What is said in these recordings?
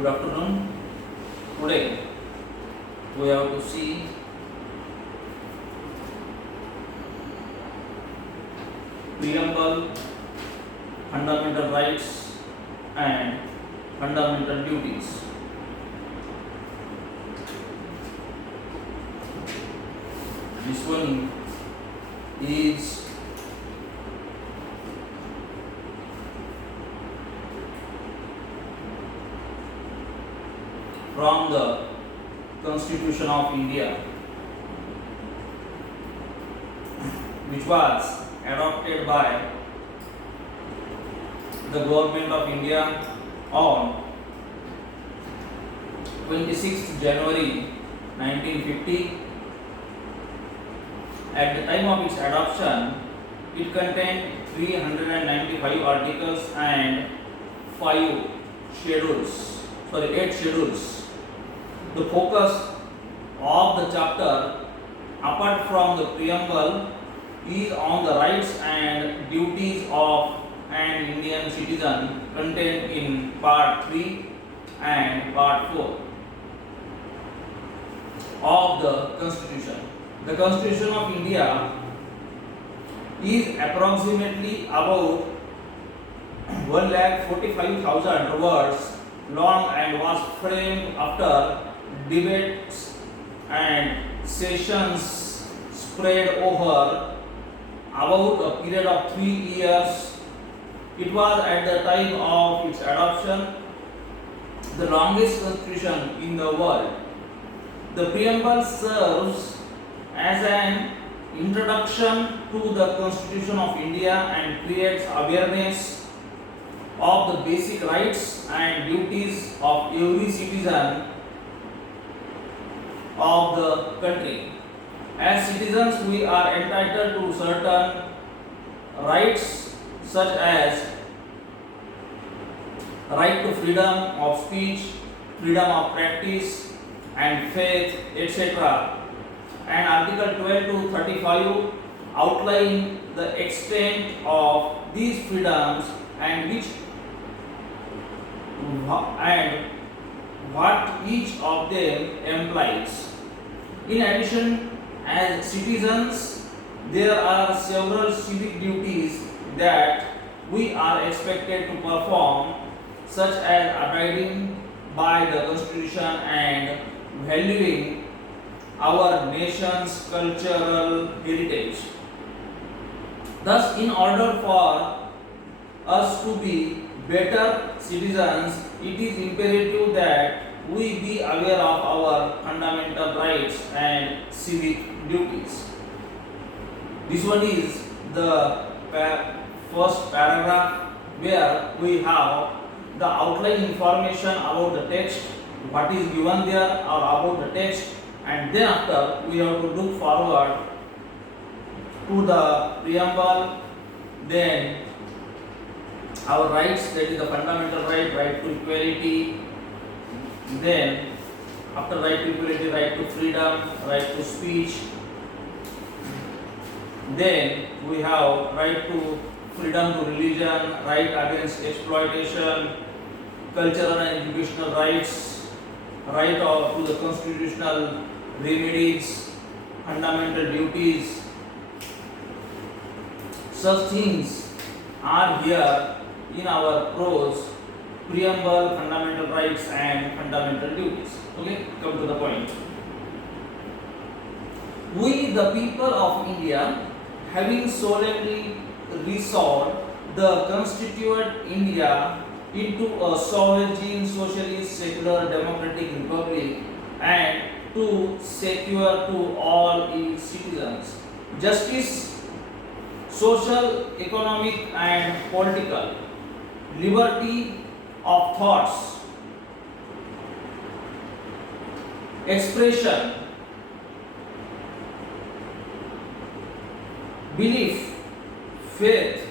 Good afternoon. Today we have to see preamble, fundamental rights and fundamental duties. This one is from the Constitution of India, which was adopted by the Government of India on 26th January 1950. At the time of its adoption, it contained 395 articles and 8 schedules. The focus of the chapter, apart from the preamble, is on the rights and duties of an Indian citizen contained in Part 3 and Part 4 of the Constitution. The Constitution of India is approximately about 1,45,000 words long and was framed after debates and sessions spread over about a period of 3 years. It was at the time of its adoption the longest constitution in the world. The preamble serves as an introduction to the Constitution of India and creates awareness of the basic rights and duties of every citizen of the country. As citizens, we are entitled to certain rights such as right to freedom of speech, freedom of practice and faith, etc. And Article 12 to 35 outline the extent of these freedoms and what each of them implies. In addition, as citizens, there are several civic duties that we are expected to perform, such as abiding by the Constitution and valuing our nation's cultural heritage. Thus, in order for us to be better citizens, it is imperative that we be aware of our fundamental rights and civic duties. This one is the first paragraph, where we have the outline information about the text, what is given there or about the text, and then after we have to look forward to the preamble, then our rights, that is the fundamental right to equality, then after right to equality, right to freedom, right to speech, then we have right to freedom to religion, right against exploitation, cultural and educational rights, right to the constitutional remedies, fundamental duties. Such things are here in our prose, preamble, fundamental rights and fundamental duties. Okay, come to the point. We, the people of India, having solemnly resolved the constituted India into a sovereign, socialist, secular, democratic republic, and to secure to all its citizens justice, social, economic, and political, liberty of thoughts, expression, belief, faith,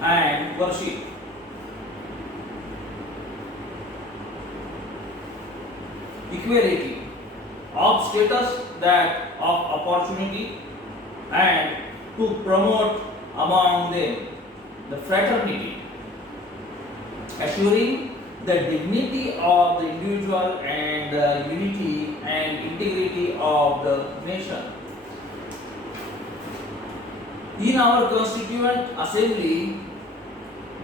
and worship. Equality of status, that of opportunity, and to promote among them the fraternity, assuring the dignity of the individual and the unity and integrity of the nation. In our Constituent Assembly,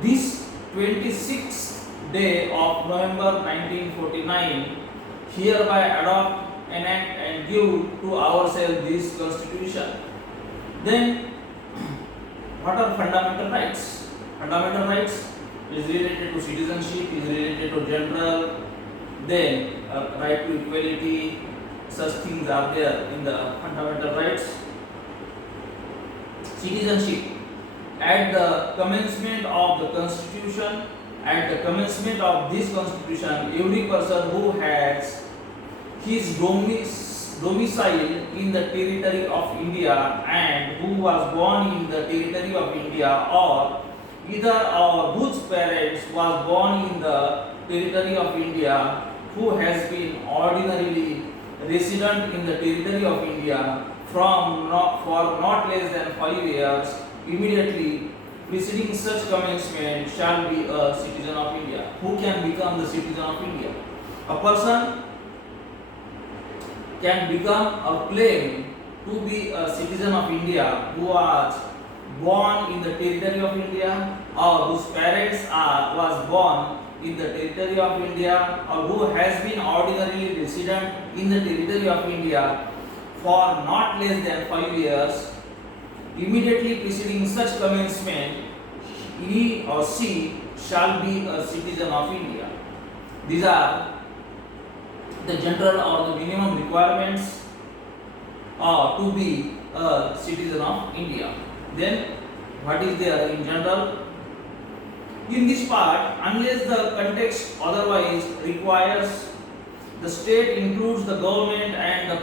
this 26th day of November 1949, hereby adopt, enact and give to ourselves this Constitution. Then, what are fundamental rights? Fundamental rights is related to citizenship, is related to general, then right to equality, such things are there in the fundamental rights. Citizenship. At the commencement of the Constitution, at the commencement of this Constitution, every person who has his domicile in the territory of India and who was born in the territory of India, or either or whose parents was born in the territory of India, who has been ordinarily resident in the territory of India for not less than 5 years, immediately preceding such commencement shall be a citizen of India. Who can become the citizen of India? A person can become or claim to be a citizen of India who was born in the territory of India, or whose parents was born in the territory of India, or who has been ordinarily resident in the territory of India for not less than 5 years, immediately preceding such commencement, he or she shall be a citizen of India. These are the general or the minimum requirements to be a citizen of India. Then, what is there in general? In this part, unless the context otherwise requires, the state includes the government and the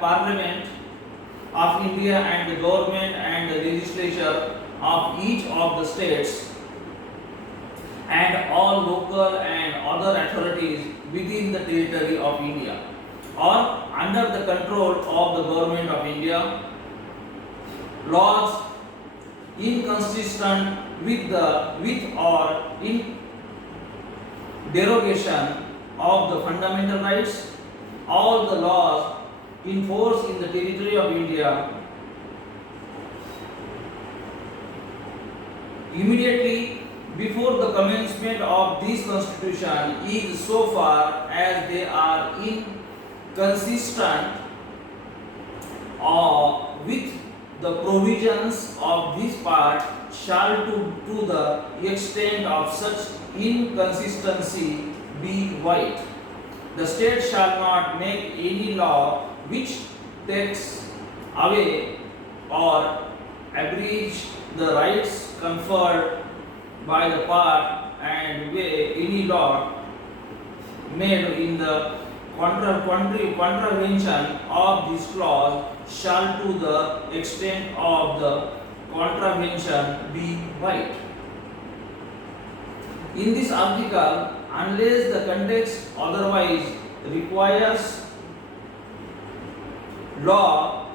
parliament of India and the government and the legislature of each of the states and all local and other authorities within the territory of India or under the control of the government of India. Laws inconsistent with or in derogation of the fundamental rights, all the laws in force in the territory of India immediately before the commencement of this Constitution is so far as they are inconsistent with the provisions of this part shall to the extent of such inconsistency be void. The state shall not make any law which takes away or abridge the rights conferred by the part, and any law made in the contravention of this clause shall to the extent of the contravention be void. In this article, unless the context otherwise requires, law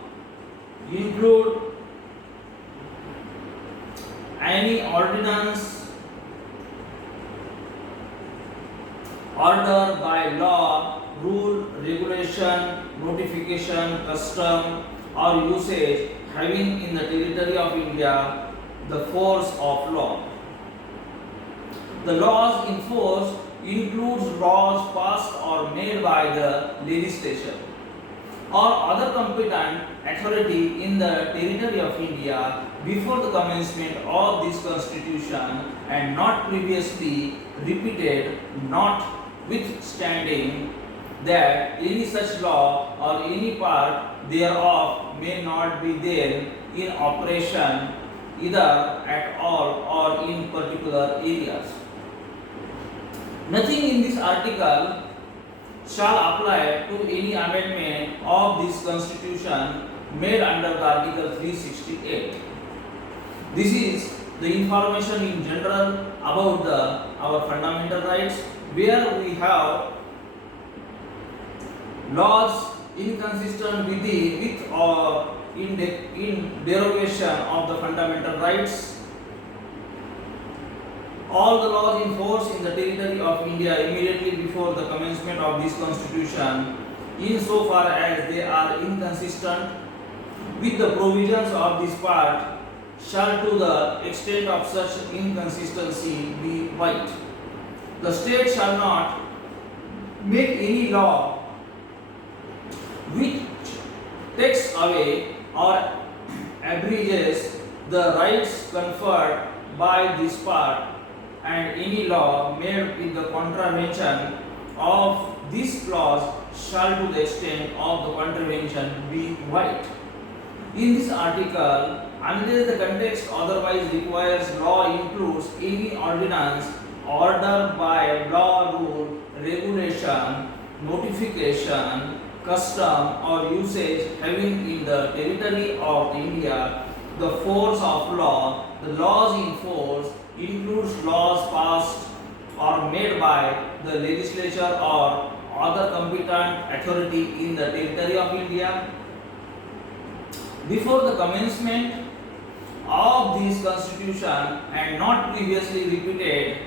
include any ordinance, order by law, rule, regulation, notification, custom or usage having in the territory of India the force of law. The laws in force includes laws passed or made by the legislature or other competent authority in the territory of India before the commencement of this Constitution and not previously repeated, notwithstanding that any such law or any part thereof may not be there in operation either at all or in particular areas. Nothing in this article shall apply to any amendment of this Constitution made under the Article 368. This is the information in general about our fundamental rights, where we have laws inconsistent with or in derogation of the fundamental rights, all the laws in force in the territory of India immediately before the commencement of this constitution, insofar as they are inconsistent with the provisions of this part, shall to the extent of such inconsistency be void. The state shall not make any law which takes away or abridges the rights conferred by this part, and any law made in the contravention of this clause shall to the extent of the contravention be void. In this article, unless the context otherwise requires, law includes any ordinance, order by law, rule, regulation, notification, custom or usage having in the territory of India the force of law. The laws in force includes laws passed or made by the legislature or other competent authority in the territory of India before the commencement of this constitution and not previously repeated,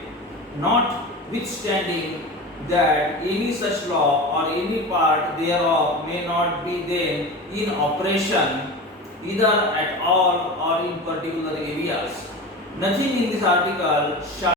notwithstanding that any such law or any part thereof may not be then in operation either at all or in particular areas. Nothing in this article shall